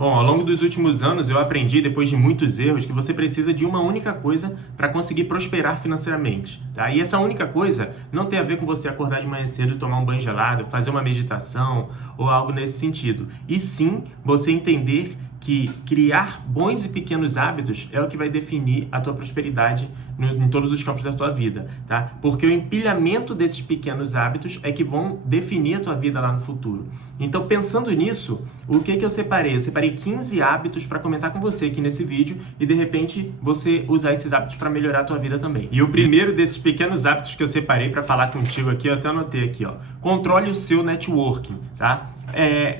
Bom, ao longo dos últimos anos eu aprendi, depois de muitos erros, que você precisa de uma única coisa para conseguir prosperar financeiramente, tá? E essa única coisa não tem a ver com você acordar de manhã cedo e tomar um banho gelado, fazer uma meditação ou algo nesse sentido. E sim, você entender que criar bons e pequenos hábitos é o que vai definir a tua prosperidade em todos os campos da tua vida, tá? Porque o empilhamento desses pequenos hábitos é que vão definir a tua vida lá no futuro. Então, pensando nisso, o que eu separei? Eu separei 15 hábitos para comentar com você aqui nesse vídeo e, de repente, você usar esses hábitos para melhorar a tua vida também. E o primeiro desses pequenos hábitos que eu separei para falar contigo aqui, eu até anotei aqui, ó. Controle o seu networking, tá?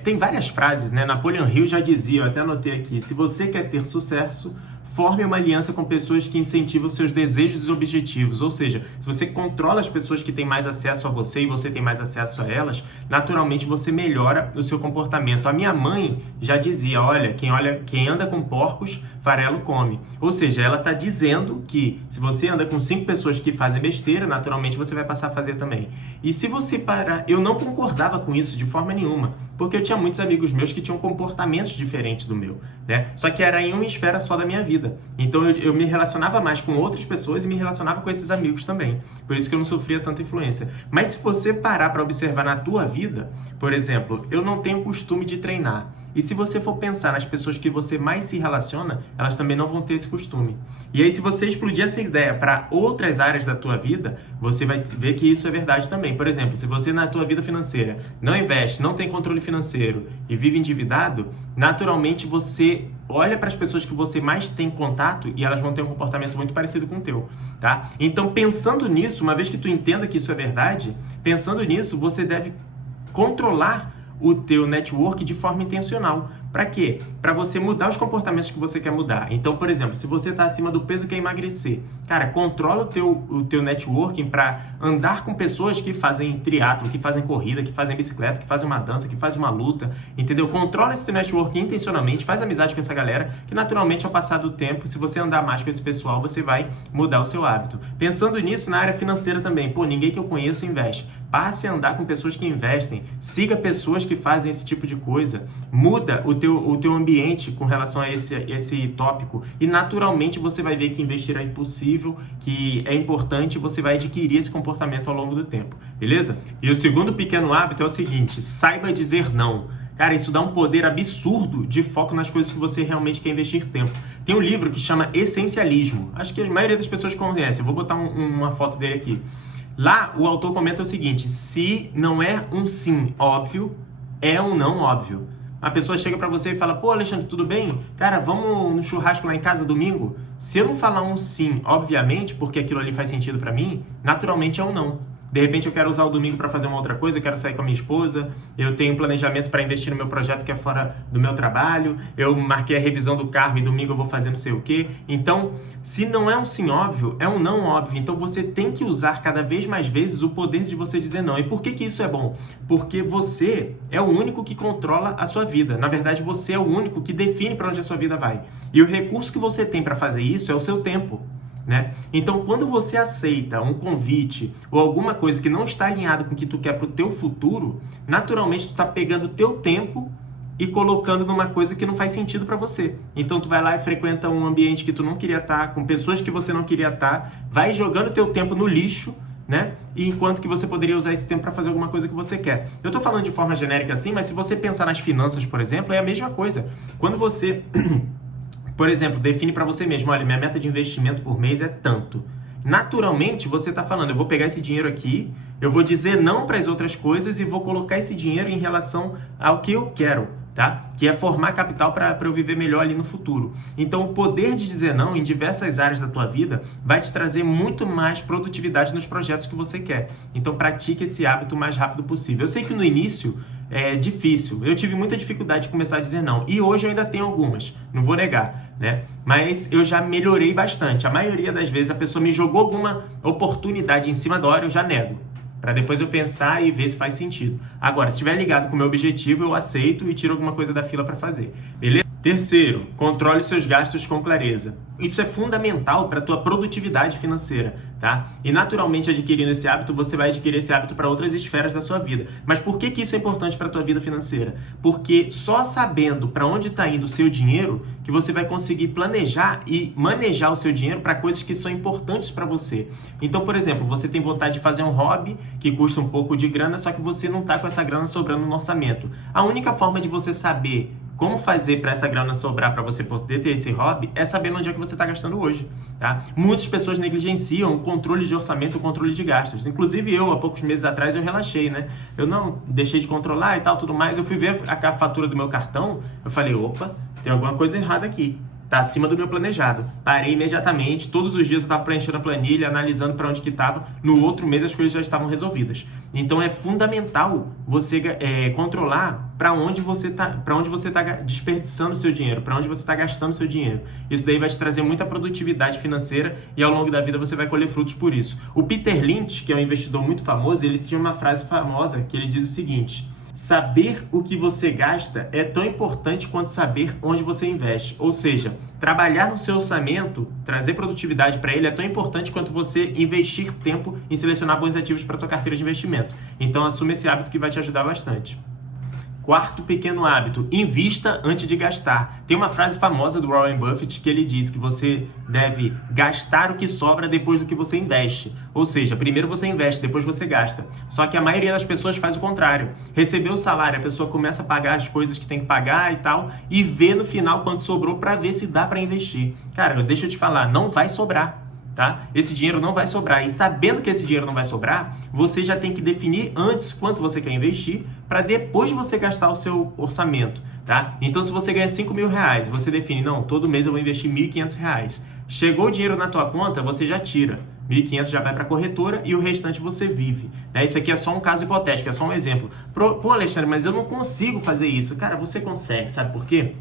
Tem várias frases, né? Napoleon Hill já dizia, eu até anotei aqui, se você quer ter sucesso, forme uma aliança com pessoas que incentivam seus desejos e objetivos. Ou seja, se você controla as pessoas que têm mais acesso a você e você tem mais acesso a elas, naturalmente você melhora o seu comportamento. A minha mãe já dizia, quem anda com porcos, farelo come. Ou seja, ela está dizendo que se você anda com 5 pessoas que fazem besteira, naturalmente você vai passar a fazer também. E se você parar, eu não concordava com isso de forma nenhuma, porque eu tinha muitos amigos meus que tinham comportamentos diferentes do meu, né? Só que era em uma esfera só da minha vida. Então eu me relacionava mais com outras pessoas e me relacionava com esses amigos também. Por isso que eu não sofria tanta influência. Mas se você parar para observar na tua vida, por exemplo, eu não tenho costume de treinar. E se você for pensar nas pessoas que você mais se relaciona, elas também não vão ter esse costume. E aí, se você explodir essa ideia para outras áreas da tua vida, você vai ver que isso é verdade também. Por exemplo, se você na tua vida financeira não investe, não tem controle financeiro e vive endividado, naturalmente você olha para as pessoas que você mais tem contato e elas vão ter um comportamento muito parecido com o teu, tá? Então, pensando nisso, uma vez que tu entenda que isso é verdade, pensando nisso, você deve controlar o teu network de forma intencional. Para quê? Para você mudar os comportamentos que você quer mudar. Então, por exemplo, se você está acima do peso e quer emagrecer, cara, controla o teu networking para andar com pessoas que fazem triatlo, que fazem corrida, que fazem bicicleta, que fazem uma dança, que fazem uma luta, entendeu? Controla esse teu networking intencionalmente, faz amizade com essa galera, que naturalmente ao passar do tempo, se você andar mais com esse pessoal, você vai mudar o seu hábito. Pensando nisso na área financeira também, ninguém que eu conheço investe. Passe a andar com pessoas que investem, siga pessoas que fazem esse tipo de coisa, muda o teu ambiente com relação a esse tópico e naturalmente você vai ver que investir é possível, que é importante, você vai adquirir esse comportamento ao longo do tempo, beleza? E o segundo pequeno hábito é o seguinte, saiba dizer não. Cara, isso dá um poder absurdo de foco nas coisas que você realmente quer investir tempo. Tem um livro que chama Essencialismo, acho que a maioria das pessoas conhece, eu vou botar uma foto dele aqui. Lá o autor comenta o seguinte, se não é um sim óbvio, é um não óbvio. A pessoa chega pra você e fala, pô, Alexandre, tudo bem? Cara, vamos no churrasco lá em casa domingo? Se eu não falar um sim, obviamente, porque aquilo ali faz sentido pra mim, naturalmente é um não. De repente eu quero usar o domingo para fazer uma outra coisa, eu quero sair com a minha esposa, eu tenho um planejamento para investir no meu projeto que é fora do meu trabalho, eu marquei a revisão do carro e domingo eu vou fazer não sei o quê. Então, se não é um sim óbvio, é um não óbvio. Então você tem que usar cada vez mais vezes o poder de você dizer não. E por que isso é bom? Porque você é o único que controla a sua vida. Na verdade, você é o único que define para onde a sua vida vai. E o recurso que você tem para fazer isso é o seu tempo. Né? Então, quando você aceita um convite ou alguma coisa que não está alinhada com o que tu quer para o teu futuro, naturalmente tu está pegando o teu tempo e colocando numa coisa que não faz sentido para você. Então, tu vai lá e frequenta um ambiente que tu não queria estar, com pessoas que você não queria estar, vai jogando o teu tempo no lixo, né? E enquanto que você poderia usar esse tempo para fazer alguma coisa que você quer. Eu estou falando de forma genérica assim, mas se você pensar nas finanças, por exemplo, é a mesma coisa. Quando você... Por exemplo, define para você mesmo, olha, minha meta de investimento por mês é tanto. Naturalmente, você está falando, eu vou pegar esse dinheiro aqui, eu vou dizer não para as outras coisas e vou colocar esse dinheiro em relação ao que eu quero, tá? Que é formar capital para eu viver melhor ali no futuro. Então, o poder de dizer não em diversas áreas da tua vida vai te trazer muito mais produtividade nos projetos que você quer. Então, pratique esse hábito o mais rápido possível. Eu sei que no início é difícil. Eu tive muita dificuldade de começar a dizer não. E hoje eu ainda tenho algumas, não vou negar, né? Mas eu já melhorei bastante. A maioria das vezes a pessoa me jogou alguma oportunidade em cima da hora, eu já nego. Para depois eu pensar e ver se faz sentido. Agora, se estiver ligado com o meu objetivo, eu aceito e tiro alguma coisa da fila para fazer. Beleza? Terceiro, controle seus gastos com clareza. Isso é fundamental para a tua produtividade financeira, tá? E naturalmente, adquirindo esse hábito, você vai adquirir esse hábito para outras esferas da sua vida. Mas por que isso é importante para a tua vida financeira? Porque só sabendo para onde está indo o seu dinheiro, que você vai conseguir planejar e manejar o seu dinheiro para coisas que são importantes para você. Então, por exemplo, você tem vontade de fazer um hobby que custa um pouco de grana, só que você não está com essa grana sobrando no orçamento. A única forma de você saber como fazer para essa grana sobrar para você poder ter esse hobby é saber onde é que você está gastando hoje, tá? Muitas pessoas negligenciam o controle de orçamento, o controle de gastos. Inclusive eu, há poucos meses atrás, eu relaxei, né? Eu não deixei de controlar e tal, tudo mais. Eu fui ver a fatura do meu cartão, eu falei, opa, tem alguma coisa errada aqui. Tá acima do meu planejado. Parei imediatamente, todos os dias eu estava preenchendo a planilha, analisando para onde que estava. No outro mês as coisas já estavam resolvidas. Então é fundamental você controlar para onde você está desperdiçando o seu dinheiro, para onde você está gastando o seu dinheiro. Isso daí vai te trazer muita produtividade financeira e ao longo da vida você vai colher frutos por isso. O Peter Lynch, que é um investidor muito famoso, ele tinha uma frase famosa que ele diz o seguinte: saber o que você gasta é tão importante quanto saber onde você investe. Ou seja, trabalhar no seu orçamento, trazer produtividade para ele é tão importante quanto você investir tempo em selecionar bons ativos para a tua carteira de investimento. Então, assume esse hábito que vai te ajudar bastante. Quarto pequeno hábito, invista antes de gastar. Tem uma frase famosa do Warren Buffett que ele diz que você deve gastar o que sobra depois do que você investe. Ou seja, primeiro você investe, depois você gasta. Só que a maioria das pessoas faz o contrário. Recebeu o salário, a pessoa começa a pagar as coisas que tem que pagar e tal, e vê no final quanto sobrou para ver se dá para investir. Cara, deixa eu te falar, não vai sobrar. Tá? Esse dinheiro não vai sobrar. E sabendo que esse dinheiro não vai sobrar, você já tem que definir antes quanto você quer investir para depois você gastar o seu orçamento. Tá? Então, se você ganha 5 mil reais, você define, não, todo mês eu vou investir 1.500 reais. Chegou o dinheiro na tua conta, você já tira. 1.500 já vai para a corretora e o restante você vive. Né? Isso aqui é só um caso hipotético, é só um exemplo. Pô, Alexandre, mas eu não consigo fazer isso. Cara, você consegue, sabe por quê?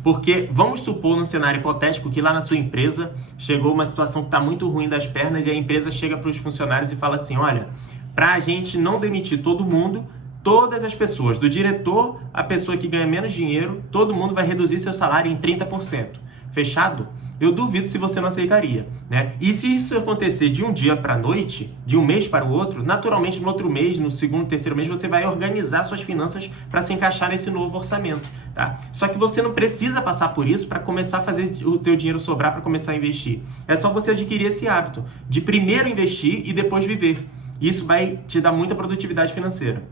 Porque vamos supor num cenário hipotético que lá na sua empresa chegou uma situação que está muito ruim das pernas e a empresa chega para os funcionários e fala assim, olha, para a gente não demitir todo mundo, todas as pessoas, do diretor à pessoa que ganha menos dinheiro, todo mundo vai reduzir seu salário em 30%. Fechado? Eu duvido se você não aceitaria, né? E se isso acontecer de um dia para a noite, de um mês para o outro, naturalmente no outro mês, no segundo, terceiro mês, você vai organizar suas finanças para se encaixar nesse novo orçamento, tá? Só que você não precisa passar por isso para começar a fazer o teu dinheiro sobrar para começar a investir. É só você adquirir esse hábito de primeiro investir e depois viver. Isso vai te dar muita produtividade financeira.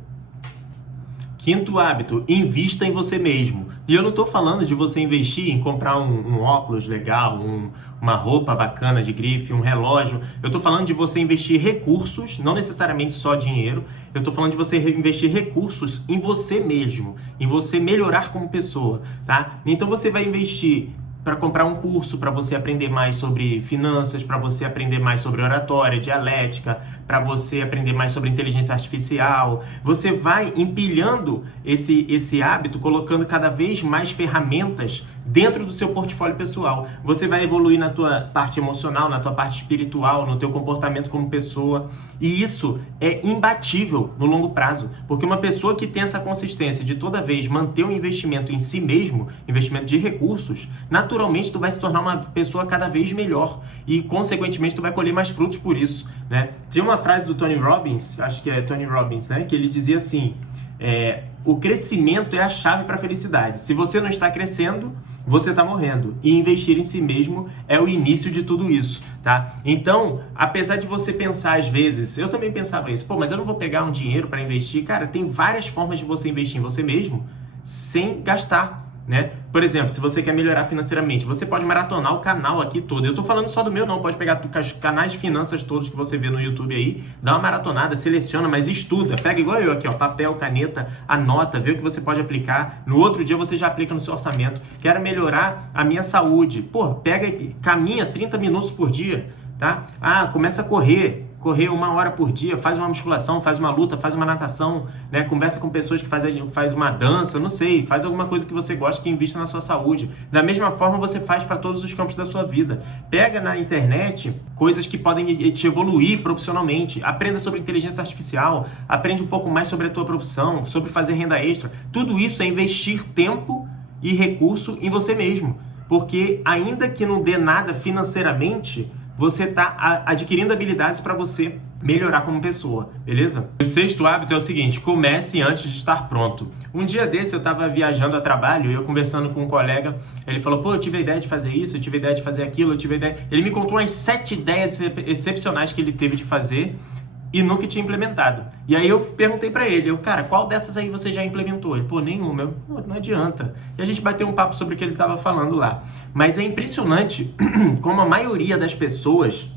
Quinto hábito, invista em você mesmo. E eu não estou falando de você investir em comprar um óculos legal, uma roupa bacana de grife, um relógio. Eu estou falando de você investir recursos, não necessariamente só dinheiro. Eu estou falando de você investir recursos em você mesmo, em você melhorar como pessoa, tá? Então você vai investir para comprar um curso, para você aprender mais sobre finanças, para você aprender mais sobre oratória, dialética, para você aprender mais sobre inteligência artificial. Você vai empilhando esse hábito, colocando cada vez mais ferramentas dentro do seu portfólio pessoal. Você vai evoluir na tua parte emocional, na tua parte espiritual, no teu comportamento como pessoa. E isso é imbatível no longo prazo, porque uma pessoa que tem essa consistência de toda vez manter um investimento em si mesmo, investimento de recursos, naturalmente tu vai se tornar uma pessoa cada vez melhor e, consequentemente, tu vai colher mais frutos por isso, né? Tem uma frase do Tony Robbins, acho que é Tony Robbins, né? Que ele dizia assim, o crescimento é a chave para a felicidade. Se você não está crescendo, você está morrendo. E investir em si mesmo é o início de tudo isso, tá? Então, apesar de você pensar às vezes, eu também pensava isso, pô, mas eu não vou pegar um dinheiro para investir. Cara, tem várias formas de você investir em você mesmo sem gastar, né? Por exemplo, se você quer melhorar financeiramente, você pode maratonar o canal aqui todo. Eu tô falando só do meu, não. Pode pegar os canais de finanças todos que você vê no YouTube aí, dá uma maratonada, seleciona, mas estuda. Pega igual eu aqui, ó, papel, caneta, anota, vê o que você pode aplicar. No outro dia você já aplica no seu orçamento. Quero melhorar a minha saúde. Pô, pega e caminha 30 minutos por dia, tá? Ah, começa a correr 1 hora por dia, faz uma musculação, faz uma luta, faz uma natação, né? Conversa com pessoas que faz uma dança, não sei, faz alguma coisa que você gosta que invista na sua saúde. Da mesma forma você faz para todos os campos da sua vida. Pega na internet coisas que podem te evoluir profissionalmente, aprenda sobre inteligência artificial, aprende um pouco mais sobre a tua profissão, sobre fazer renda extra. Tudo isso é investir tempo e recurso em você mesmo. Porque ainda que não dê nada financeiramente, você está adquirindo habilidades para você melhorar como pessoa, beleza? O sexto hábito é o seguinte: comece antes de estar pronto. Um dia desse eu estava viajando a trabalho e eu conversando com um colega, ele falou, pô, eu tive a ideia de fazer isso, eu tive a ideia de fazer aquilo, eu tive a ideia... Ele me contou umas 7 ideias excepcionais que ele teve de fazer e nunca tinha implementado. E aí eu perguntei pra ele, cara, qual dessas aí você já implementou? Ele, pô, nenhuma. Não adianta. E a gente bateu um papo sobre o que ele estava falando lá. Mas é impressionante como a maioria das pessoas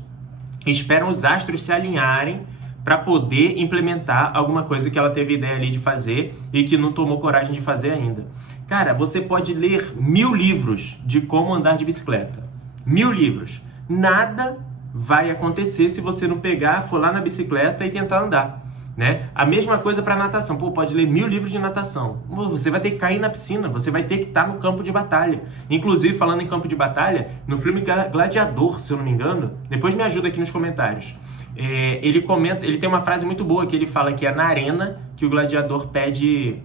esperam os astros se alinharem para poder implementar alguma coisa que ela teve ideia ali de fazer e que não tomou coragem de fazer ainda. Cara, você pode ler 1000 livros de como andar de bicicleta. 1000 livros. Nada vai acontecer se você não pegar, for lá na bicicleta e tentar andar, né? A mesma coisa para natação. Pô, pode ler 1000 livros de natação. Você vai ter que cair na piscina, você vai ter que estar no campo de batalha. Inclusive, falando em campo de batalha, no filme Gladiador, se eu não me engano, depois me ajuda aqui nos comentários. Ele tem uma frase muito boa que ele fala que é na arena que o gladiador pede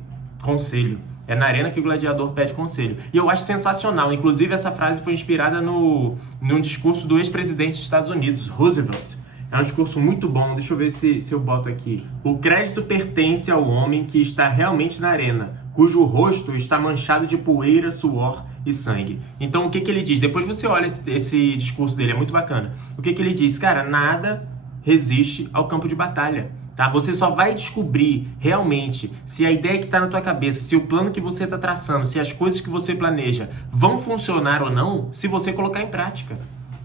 conselho. É na arena que o gladiador pede conselho. E eu acho sensacional. Inclusive, essa frase foi inspirada num discurso do ex-presidente dos Estados Unidos, Roosevelt. É um discurso muito bom. Deixa eu ver se eu boto aqui. O crédito pertence ao homem que está realmente na arena, cujo rosto está manchado de poeira, suor e sangue. Então, o que ele diz? Depois você olha esse discurso dele, é muito bacana. O que ele diz? Cara, nada resiste ao campo de batalha. Tá? Você só vai descobrir realmente se a ideia que está na tua cabeça, se o plano que você está traçando, se as coisas que você planeja vão funcionar ou não, se você colocar em prática.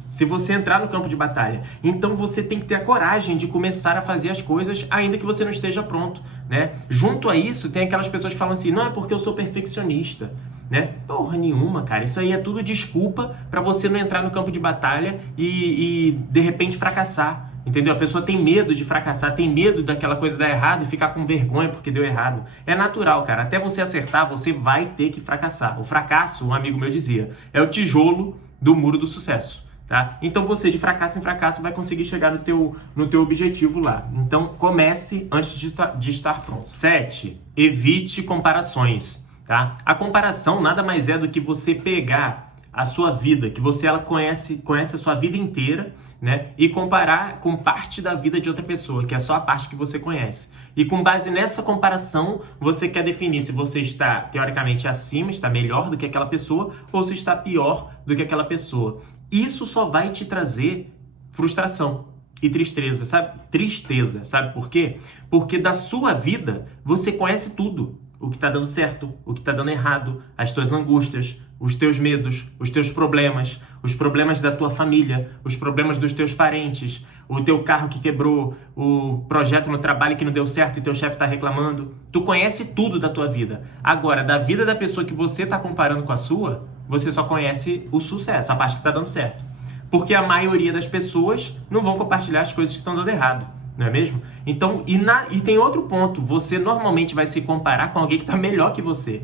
Se você entrar no campo de batalha. Então você tem que ter a coragem de começar a fazer as coisas ainda que você não esteja pronto, né? Junto a isso, tem aquelas pessoas que falam assim, não é porque eu sou perfeccionista, né? Porra nenhuma, cara. Isso aí é tudo desculpa para você não entrar no campo de batalha e de repente fracassar. Entendeu? A pessoa tem medo de fracassar, tem medo daquela coisa dar errado e ficar com vergonha porque deu errado. É natural, cara. Até você acertar, você vai ter que fracassar. O fracasso, um amigo meu dizia, é o tijolo do muro do sucesso. Tá? Então você, de fracasso em fracasso, vai conseguir chegar no teu objetivo lá. Então comece antes de estar pronto. 7. Evite comparações. Tá? A comparação nada mais é do que você pegar a sua vida, que ela conhece a sua vida inteira, né? E comparar com parte da vida de outra pessoa, que é só a parte que você conhece. E com base nessa comparação, você quer definir se você está, teoricamente, acima, está melhor do que aquela pessoa, ou se está pior do que aquela pessoa. Isso só vai te trazer frustração e tristeza, sabe? Tristeza, sabe por quê? Porque da sua vida, você conhece tudo. O que está dando certo, o que está dando errado, as tuas angústias, os teus medos, os teus problemas, os problemas da tua família, os problemas dos teus parentes, o teu carro que quebrou, o projeto no trabalho que não deu certo e teu chefe está reclamando. Tu conhece tudo da tua vida. Agora, da vida da pessoa que você está comparando com a sua, você só conhece o sucesso, a parte que está dando certo. Porque a maioria das pessoas não vão compartilhar as coisas que estão dando errado. Não é mesmo? Então, e tem outro ponto. Você normalmente vai se comparar com alguém que está melhor que você.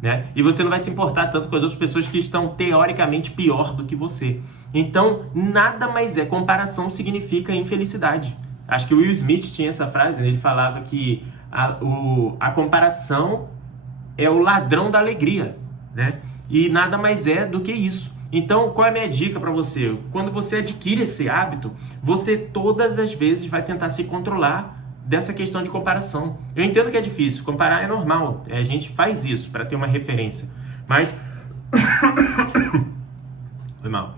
Né? E você não vai se importar tanto com as outras pessoas que estão teoricamente pior do que você. Então, nada mais é. Comparação significa infelicidade. Acho que o Will Smith tinha essa frase, né? Ele falava que a comparação é o ladrão da alegria. Né? E nada mais é do que isso. Então, qual é a minha dica para você? Quando você adquire esse hábito, você todas as vezes vai tentar se controlar dessa questão de comparação. Eu entendo que é difícil, comparar é normal, a gente faz isso para ter uma referência, mas... Foi mal.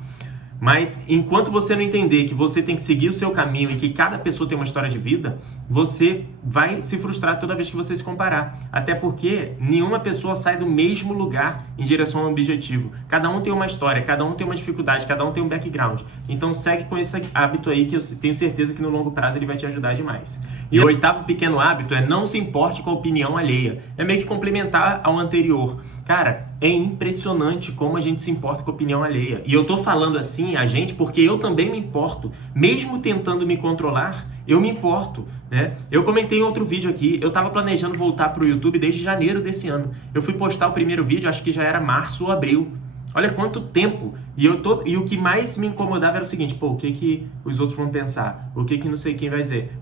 Mas enquanto você não entender que você tem que seguir o seu caminho e que cada pessoa tem uma história de vida, você vai se frustrar toda vez que você se comparar. Até porque nenhuma pessoa sai do mesmo lugar em direção ao objetivo. Cada um tem uma história, cada um tem uma dificuldade, cada um tem um background. Então segue com esse hábito aí que eu tenho certeza que no longo prazo ele vai te ajudar demais. E o 8º pequeno hábito é não se importe com a opinião alheia. É meio que complementar ao anterior. Cara, é impressionante como a gente se importa com a opinião alheia. E eu tô falando assim, a gente, porque eu também me importo. Mesmo tentando me controlar, eu me importo, né? Eu comentei em outro vídeo aqui, eu tava planejando voltar pro YouTube desde janeiro desse ano. Eu fui postar o primeiro vídeo, acho que já era março ou abril. Olha quanto tempo! E o que mais me incomodava era o seguinte, pô, o que os outros vão pensar? O que não sei quem vai dizer?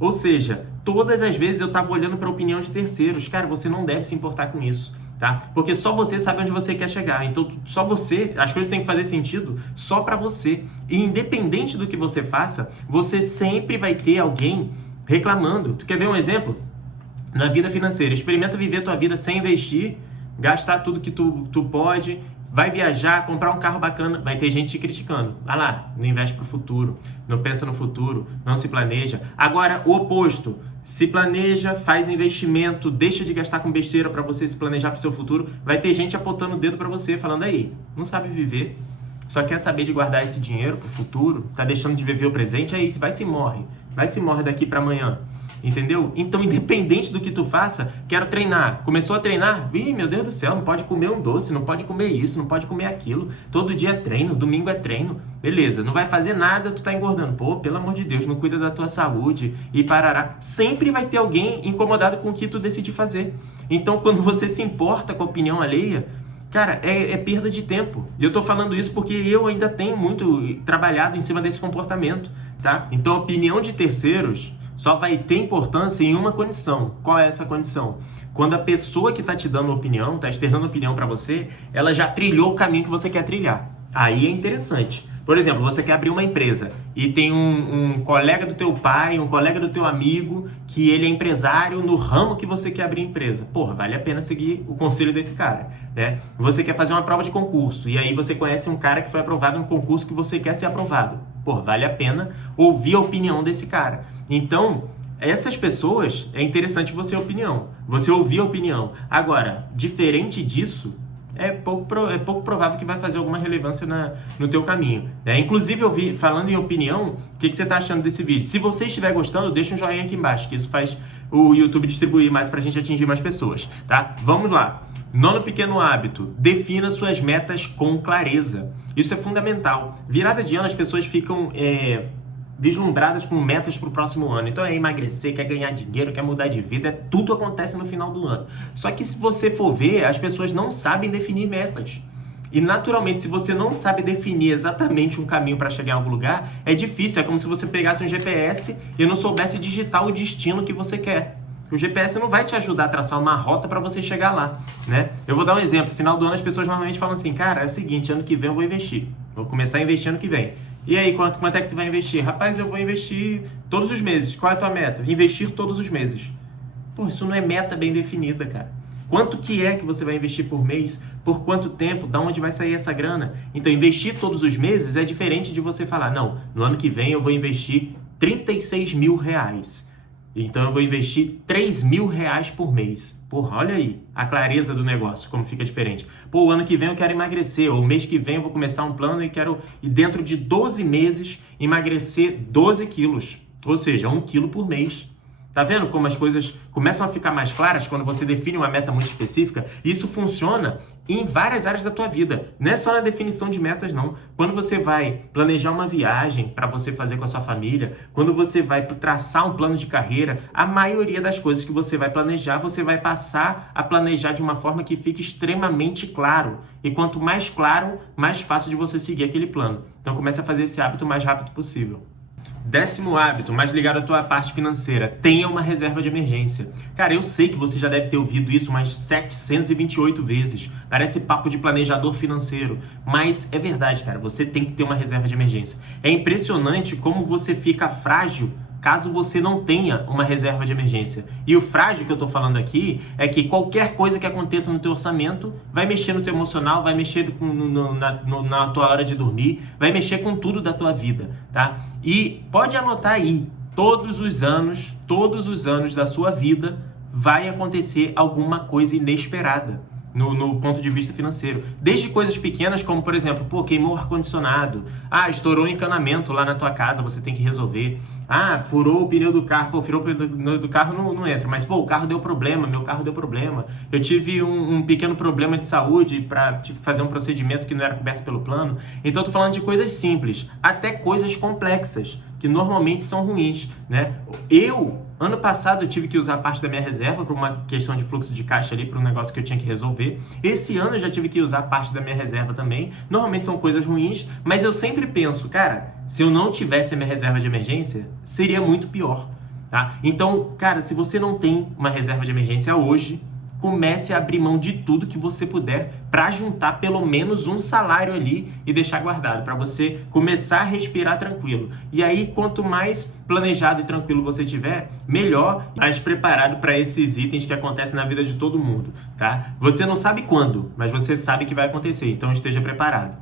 Ou seja, todas as vezes eu tava olhando para a opinião de terceiros. Cara, você não deve se importar com isso. tá? Porque só você sabe onde você quer chegar. Então, só você, as coisas têm que fazer sentido só para você. E independente do que você faça, você sempre vai ter alguém reclamando. Tu quer ver um exemplo? Na vida financeira, experimenta viver tua vida sem investir, gastar tudo que tu pode, vai viajar, comprar um carro bacana, vai ter gente te criticando. Vai lá, não investe pro futuro, não pensa no futuro, não se planeja. Agora, o oposto, se planeja, faz investimento, deixa de gastar com besteira para você se planejar pro seu futuro, vai ter gente apontando o dedo para você, falando aí, não sabe viver, só quer saber de guardar esse dinheiro pro futuro, tá deixando de viver o presente, aí vai se morre daqui para amanhã. Entendeu? Então, independente do que tu faça, quero treinar. Começou a treinar? Ih, meu Deus do céu, não pode comer um doce, não pode comer isso, não pode comer aquilo. Todo dia é treino, domingo é treino. Beleza, não vai fazer nada, tu tá engordando. Pô, pelo amor de Deus, não cuida da tua saúde e parará. Sempre vai ter alguém incomodado com o que tu decide fazer. Então, quando você se importa com a opinião alheia, cara, é perda de tempo. E eu tô falando isso porque eu ainda tenho muito trabalhado em cima desse comportamento, tá? Então, a opinião de terceiros só vai ter importância em uma condição. Qual é essa condição? Quando a pessoa que está te dando opinião, está externando opinião para você, ela já trilhou o caminho que você quer trilhar. Aí é interessante. Por exemplo, você quer abrir uma empresa e tem um colega do teu pai, um colega do teu amigo, que ele é empresário no ramo que você quer abrir empresa. Porra, vale a pena seguir o conselho desse cara, né? Você quer fazer uma prova de concurso e aí você conhece um cara que foi aprovado no concurso que você quer ser aprovado. Porra, vale a pena ouvir a opinião desse cara. Então, essas pessoas, é interessante você ouvir a opinião. Agora, diferente disso, é pouco provável que vai fazer alguma relevância no teu caminho. Né? Inclusive, falando em opinião, o que você está achando desse vídeo? Se você estiver gostando, deixa um joinha aqui embaixo, que isso faz o YouTube distribuir mais para a gente atingir mais pessoas. Tá? Vamos lá. 9º pequeno hábito, defina suas metas com clareza. Isso é fundamental. Virada de ano, as pessoas ficam vislumbradas com metas para o próximo ano. Então é emagrecer, quer ganhar dinheiro, quer mudar de vida, tudo acontece no final do ano. Só que se você for ver, as pessoas não sabem definir metas. E naturalmente, se você não sabe definir exatamente um caminho para chegar em algum lugar, é difícil. É como se você pegasse um GPS e não soubesse digitar o destino que você quer. O GPS não vai te ajudar a traçar uma rota para você chegar lá, né? Eu vou dar um exemplo. Final do ano as pessoas normalmente falam assim, cara, é o seguinte, ano que vem eu vou investir. Vou começar a investir ano que vem. E aí, quanto é que tu vai investir? Rapaz, eu vou investir todos os meses. Qual é a tua meta? Investir todos os meses. Pô, isso não é meta bem definida, cara. Quanto que é que você vai investir por mês? Por quanto tempo? Da onde vai sair essa grana? Então, investir todos os meses é diferente de você falar, não, no ano que vem eu vou investir 36 mil reais. Então, eu vou investir 3 mil reais por mês. Porra, olha aí a clareza do negócio, como fica diferente. Pô, o ano que vem eu quero emagrecer, ou o mês que vem eu vou começar um plano e quero, e dentro de 12 meses, emagrecer 12 quilos. Ou seja, 1 quilo por mês. Tá vendo como as coisas começam a ficar mais claras quando você define uma meta muito específica? E isso funciona em várias áreas da tua vida. Não é só na definição de metas, não. Quando você vai planejar uma viagem para você fazer com a sua família, quando você vai traçar um plano de carreira, a maioria das coisas que você vai planejar, você vai passar a planejar de uma forma que fique extremamente claro. E quanto mais claro, mais fácil de você seguir aquele plano. Então comece a fazer esse hábito o mais rápido possível. 10º hábito, mais ligado à tua parte financeira, tenha uma reserva de emergência. Cara, eu sei que você já deve ter ouvido isso umas 728 vezes. Parece papo de planejador financeiro, mas é verdade, cara, você tem que ter uma reserva de emergência. É impressionante como você fica frágil caso você não tenha uma reserva de emergência. E o frágil que eu tô falando aqui é que qualquer coisa que aconteça no teu orçamento vai mexer no teu emocional, vai mexer na tua hora de dormir, vai mexer com tudo da tua vida, tá? E pode anotar aí, todos os anos da sua vida vai acontecer alguma coisa inesperada. No ponto de vista financeiro. Desde coisas pequenas como, por exemplo, pô, queimou o ar-condicionado. Ah, estourou o encanamento lá na tua casa, você tem que resolver. Ah, furou o pneu do carro. Pô, furou o pneu do carro, não entra. Mas, pô, o carro deu problema, meu carro deu problema. Eu tive um pequeno problema de saúde para fazer um procedimento que não era coberto pelo plano. Então, eu tô falando de coisas simples, até coisas complexas, que normalmente são ruins, né? Ano passado eu tive que usar parte da minha reserva para uma questão de fluxo de caixa ali, para um negócio que eu tinha que resolver. Esse ano eu já tive que usar parte da minha reserva também. Normalmente são coisas ruins, mas eu sempre penso, cara, se eu não tivesse a minha reserva de emergência, seria muito pior, tá? Então, cara, se você não tem uma reserva de emergência hoje, comece a abrir mão de tudo que você puder para juntar pelo menos um salário ali e deixar guardado, para você começar a respirar tranquilo. E aí, quanto mais planejado e tranquilo você tiver, melhor, mais preparado para esses itens que acontecem na vida de todo mundo, tá? Você não sabe quando, mas você sabe que vai acontecer, então esteja preparado.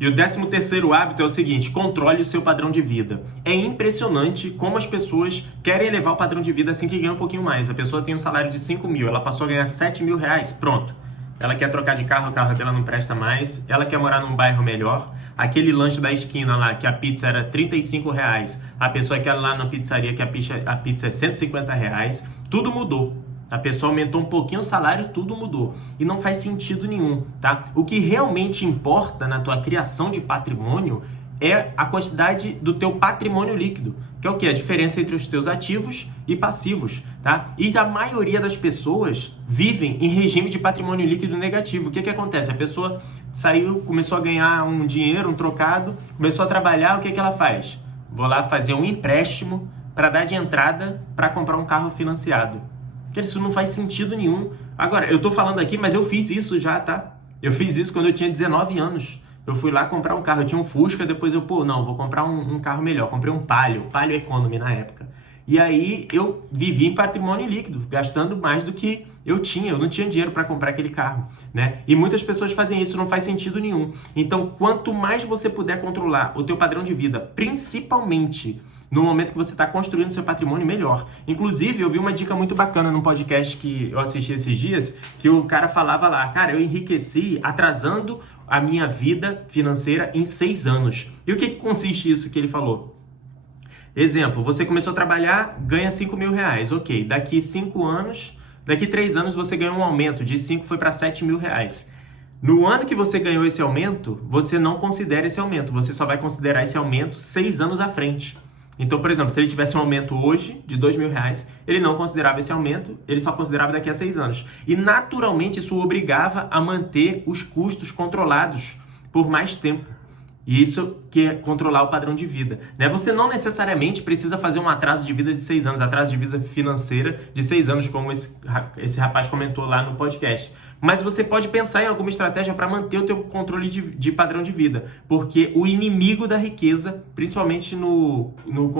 E o 13º hábito é o seguinte: controle o seu padrão de vida. É impressionante como as pessoas querem elevar o padrão de vida assim que ganha um pouquinho mais. A pessoa tem um salário de 5 mil, ela passou a ganhar 7 mil reais, pronto. Ela quer trocar de carro, o carro dela não presta mais, ela quer morar num bairro melhor, aquele lanche da esquina lá, que a pizza era 35 reais, a pessoa quer lá na pizzaria que a pizza é 150 reais, tudo mudou. A pessoa aumentou um pouquinho o salário, tudo mudou. E não faz sentido nenhum, tá? O que realmente importa na tua criação de patrimônio é a quantidade do teu patrimônio líquido, que é o quê? A diferença entre os teus ativos e passivos, tá? E a maioria das pessoas vivem em regime de patrimônio líquido negativo. O que acontece? A pessoa saiu, começou a ganhar um dinheiro, um trocado, começou a trabalhar, o que ela faz? Vou lá fazer um empréstimo para dar de entrada para comprar um carro financiado. Porque isso não faz sentido nenhum. Agora, eu tô falando aqui, mas eu fiz isso já, tá? Eu fiz isso quando eu tinha 19 anos. Eu fui lá comprar um carro. Eu tinha um Fusca, depois vou comprar um carro melhor. Comprei um Palio Economy na época. E aí eu vivi em patrimônio líquido, gastando mais do que eu tinha. Eu não tinha dinheiro para comprar aquele carro, né? E muitas pessoas fazem isso, não faz sentido nenhum. Então, quanto mais você puder controlar o teu padrão de vida, principalmente no momento que você está construindo seu patrimônio, melhor. Inclusive, eu vi uma dica muito bacana num podcast que eu assisti esses dias, que o cara falava lá: cara, eu enriqueci atrasando a minha vida financeira em 6 anos. E o que consiste isso que ele falou? Exemplo, você começou a trabalhar, ganha 5 mil reais. Ok, daqui 5 anos, daqui 3 anos você ganhou um aumento, de 5 foi para 7 mil reais. No ano que você ganhou esse aumento, você não considera esse aumento, você só vai considerar esse aumento 6 anos à frente. Então, por exemplo, se ele tivesse um aumento hoje de 2 mil reais, ele não considerava esse aumento, ele só considerava daqui a 6 anos. E naturalmente isso o obrigava a manter os custos controlados por mais tempo. E isso que é controlar o padrão de vida, né? Você não necessariamente precisa fazer um atraso de vida de 6 anos, atraso de vida financeira de 6 anos, como esse rapaz comentou lá no podcast. Mas você pode pensar em alguma estratégia para manter o teu controle de padrão de vida, porque o inimigo da riqueza, principalmente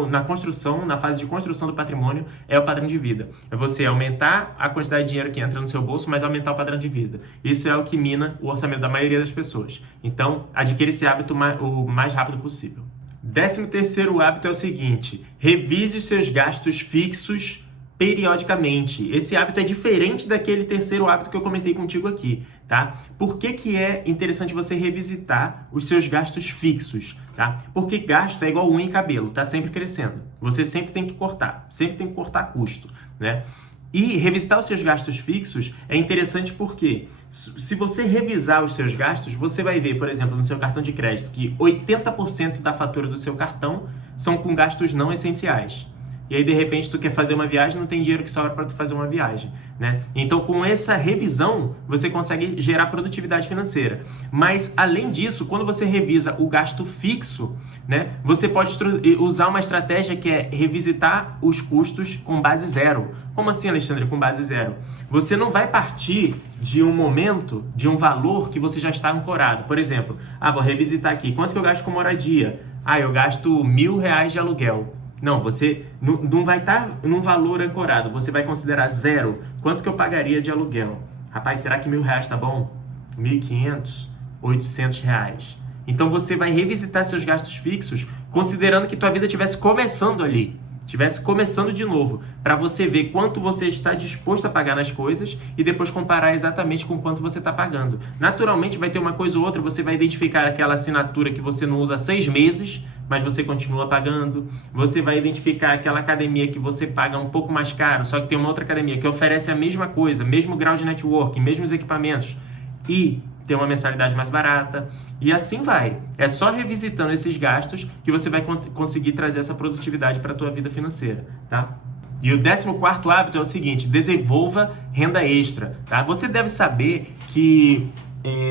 na construção, na fase de construção do patrimônio, é o padrão de vida. É você aumentar a quantidade de dinheiro que entra no seu bolso, mas aumentar o padrão de vida. Isso é o que mina o orçamento da maioria das pessoas. Então, adquira esse hábito o mais rápido possível. 13º hábito é o seguinte: revise os seus gastos fixos periodicamente. Esse hábito é diferente daquele 3º hábito que eu comentei contigo aqui, tá? Por que é interessante você revisitar os seus gastos fixos, tá? Porque gasto é igual unha e cabelo, tá sempre crescendo. Você sempre tem que cortar custo, né? E revisitar os seus gastos fixos é interessante porque se você revisar os seus gastos, você vai ver, por exemplo, no seu cartão de crédito, que 80% da fatura do seu cartão são com gastos não essenciais. E aí, de repente, tu quer fazer uma viagem, não tem dinheiro que sobra para tu fazer uma viagem, né? Então, com essa revisão, você consegue gerar produtividade financeira. Mas, além disso, quando você revisa o gasto fixo, né, você pode usar uma estratégia que é revisitar os custos com base zero. Como assim, Alexandre, com base zero? Você não vai partir de um momento, de um valor que você já está ancorado. Por exemplo, vou revisitar aqui. Quanto que eu gasto com moradia? Eu gasto R$1.000 de aluguel. Não, você não vai estar num valor ancorado, você vai considerar zero. Quanto que eu pagaria de aluguel? Rapaz, será que R$1.000 tá bom? 1.500, R$800. Então você vai revisitar seus gastos fixos, considerando que tua vida estivesse começando ali, estivesse começando de novo, para você ver quanto você está disposto a pagar nas coisas e depois comparar exatamente com quanto você está pagando. Naturalmente vai ter uma coisa ou outra, você vai identificar aquela assinatura que você não usa há 6 meses, mas você continua pagando. Você vai identificar aquela academia que você paga um pouco mais caro, só que tem uma outra academia que oferece a mesma coisa, mesmo grau de networking, mesmos equipamentos, e tem uma mensalidade mais barata, e assim vai. É só revisitando esses gastos que você vai conseguir trazer essa produtividade para a tua vida financeira, tá? E o 14º hábito é o seguinte: desenvolva renda extra, tá? Você deve saber que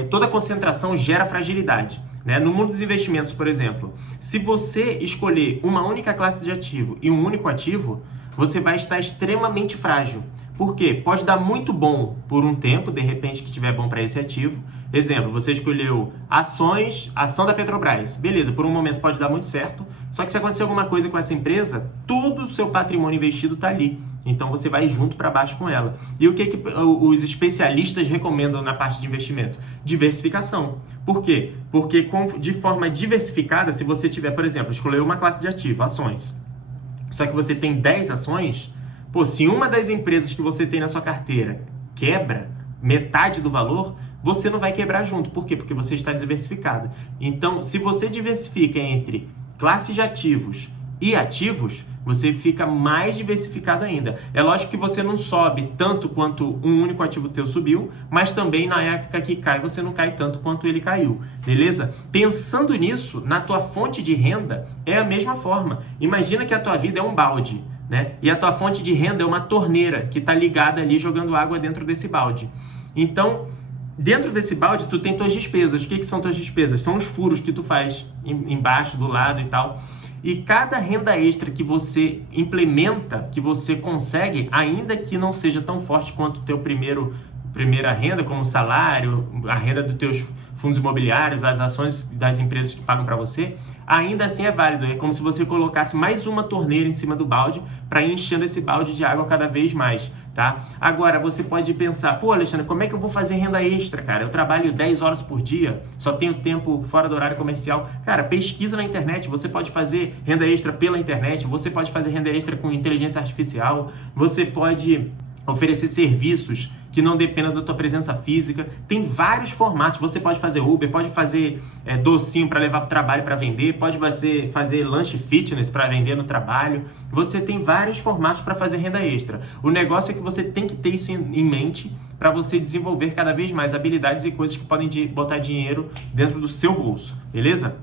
toda concentração gera fragilidade, né? No mundo dos investimentos, por exemplo, se você escolher uma única classe de ativo e um único ativo, você vai estar extremamente frágil, Por quê? Pode dar muito bom por um tempo, de repente que estiver bom para esse ativo. Exemplo, você escolheu ações, ação da Petrobras. Beleza, por um momento pode dar muito certo, só que se acontecer alguma coisa com essa empresa, todo o seu patrimônio investido está ali. Então você vai junto para baixo com ela. E o que os especialistas recomendam na parte de investimento? Diversificação. Por quê? Porque de forma diversificada, se você tiver, por exemplo, escolheu uma classe de ativo, ações, só que você tem 10 ações, pô, se uma das empresas que você tem na sua carteira quebra metade do valor, você não vai quebrar junto. Por quê? Porque você está diversificado. Então, se você diversifica entre classes de ativos e ativos, você fica mais diversificado ainda. É lógico que você não sobe tanto quanto um único ativo teu subiu, mas também na época que cai, você não cai tanto quanto ele caiu, beleza? Pensando nisso, na tua fonte de renda, é a mesma forma. Imagina que a tua vida é um balde, né? E a tua fonte de renda é uma torneira que está ligada ali jogando água dentro desse balde. Então, dentro desse balde, tu tem tuas despesas. O que são tuas despesas? São os furos que tu faz embaixo, do lado e tal. E cada renda extra que você implementa, que você consegue, ainda que não seja tão forte quanto o teu primeira renda, como o salário, a renda dos teus fundos imobiliários, as ações das empresas que pagam para você, ainda assim é válido. É como se você colocasse mais uma torneira em cima do balde para ir enchendo esse balde de água cada vez mais, tá? Agora, você pode pensar, pô, Alexandre, como é que eu vou fazer renda extra, cara? Eu trabalho 10 horas por dia, só tenho tempo fora do horário comercial. Cara, pesquisa na internet, você pode fazer renda extra pela internet, você pode fazer renda extra com inteligência artificial, você pode oferecer serviços que não dependam da tua presença física. Tem vários formatos. Você pode fazer Uber, pode fazer docinho para levar para o trabalho para vender, pode fazer lanche fitness para vender no trabalho. Você tem vários formatos para fazer renda extra. O negócio é que você tem que ter isso em mente para você desenvolver cada vez mais habilidades e coisas que podem botar dinheiro dentro do seu bolso, beleza?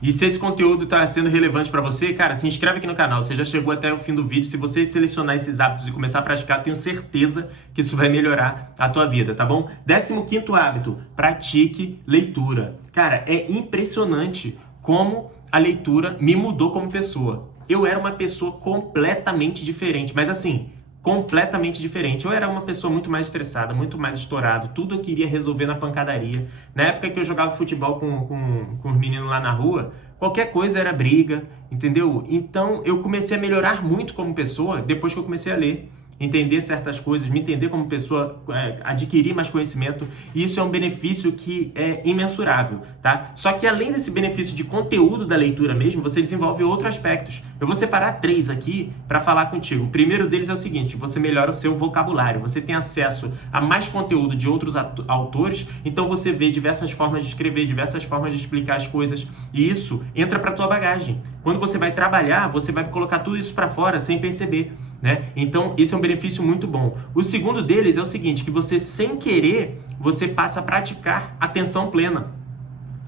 E se esse conteúdo está sendo relevante para você, cara, se inscreve aqui no canal. Você já chegou até o fim do vídeo. Se você selecionar esses hábitos e começar a praticar, eu tenho certeza que isso vai melhorar a tua vida, tá bom? 15º hábito, pratique leitura. Cara, é impressionante como a leitura me mudou como pessoa. Eu era uma pessoa completamente diferente, mas assim, completamente diferente. Eu era uma pessoa muito mais estressada, muito mais estourado, tudo eu queria resolver na pancadaria. Na época que eu jogava futebol com os meninos lá na rua, qualquer coisa era briga, entendeu? Então eu comecei a melhorar muito como pessoa depois que eu comecei a ler, entender certas coisas, me entender como pessoa, adquirir mais conhecimento, e isso é um benefício que é imensurável, tá? Só que além desse benefício de conteúdo da leitura mesmo, você desenvolve outros aspectos. Eu vou separar 3 aqui para falar contigo. O primeiro deles é o seguinte: você melhora o seu vocabulário, você tem acesso a mais conteúdo de outros autores, então você vê diversas formas de escrever, diversas formas de explicar as coisas, e isso entra para tua bagagem. Quando você vai trabalhar, você vai colocar tudo isso para fora sem perceber, né? Então, esse é um benefício muito bom. O segundo deles é o seguinte, que você, sem querer, você passa a praticar atenção plena.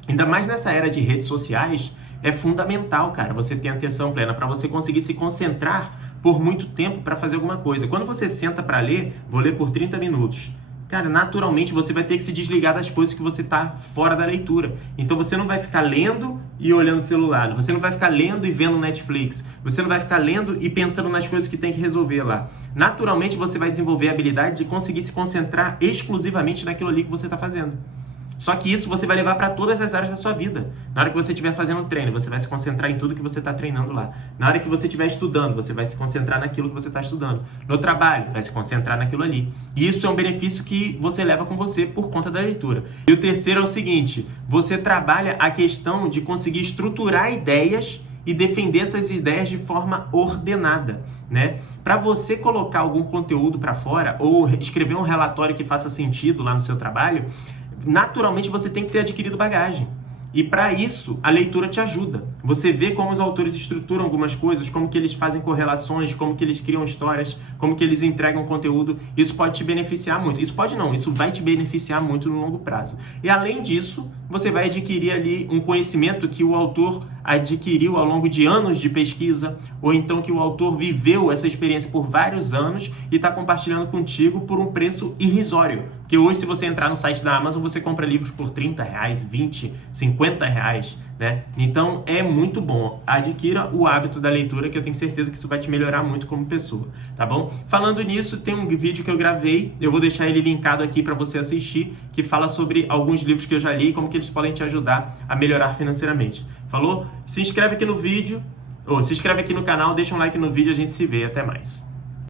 Ainda mais nessa era de redes sociais, é fundamental, cara, você ter atenção plena para você conseguir se concentrar por muito tempo para fazer alguma coisa. Quando você senta para ler, vou ler por 30 minutos. Cara, naturalmente você vai ter que se desligar das coisas que você está fora da leitura. Então você não vai ficar lendo e olhando o celular. Você não vai ficar lendo e vendo Netflix. Você não vai ficar lendo e pensando nas coisas que tem que resolver lá. Naturalmente você vai desenvolver a habilidade de conseguir se concentrar exclusivamente naquilo ali que você está fazendo. Só que isso você vai levar para todas as áreas da sua vida. Na hora que você estiver fazendo treino, você vai se concentrar em tudo que você está treinando lá. Na hora que você estiver estudando, você vai se concentrar naquilo que você está estudando. No trabalho, vai se concentrar naquilo ali. E isso é um benefício que você leva com você por conta da leitura. E o terceiro é o seguinte: você trabalha a questão de conseguir estruturar ideias e defender essas ideias de forma ordenada, né? Para você colocar algum conteúdo para fora ou escrever um relatório que faça sentido lá no seu trabalho, naturalmente você tem que ter adquirido bagagem. E para isso, a leitura te ajuda. Você vê como os autores estruturam algumas coisas, como que eles fazem correlações, como que eles criam histórias, como que eles entregam conteúdo. Isso pode te beneficiar muito. Isso pode não, isso vai te beneficiar muito no longo prazo. E além disso, você vai adquirir ali um conhecimento que o autor adquiriu ao longo de anos de pesquisa, ou então que o autor viveu essa experiência por vários anos e está compartilhando contigo por um preço irrisório. Porque hoje, se você entrar no site da Amazon, você compra livros por R$30, R$20, R$50, né? Então é muito bom. Adquira o hábito da leitura, que eu tenho certeza que isso vai te melhorar muito como pessoa, tá bom? Falando nisso, tem um vídeo que eu gravei, eu vou deixar ele linkado aqui para você assistir, que fala sobre alguns livros que eu já li e como que eles podem te ajudar a melhorar financeiramente. Falou? Se inscreve aqui no vídeo, ou se inscreve aqui no canal, deixa um like no vídeo, a gente se vê. Até mais.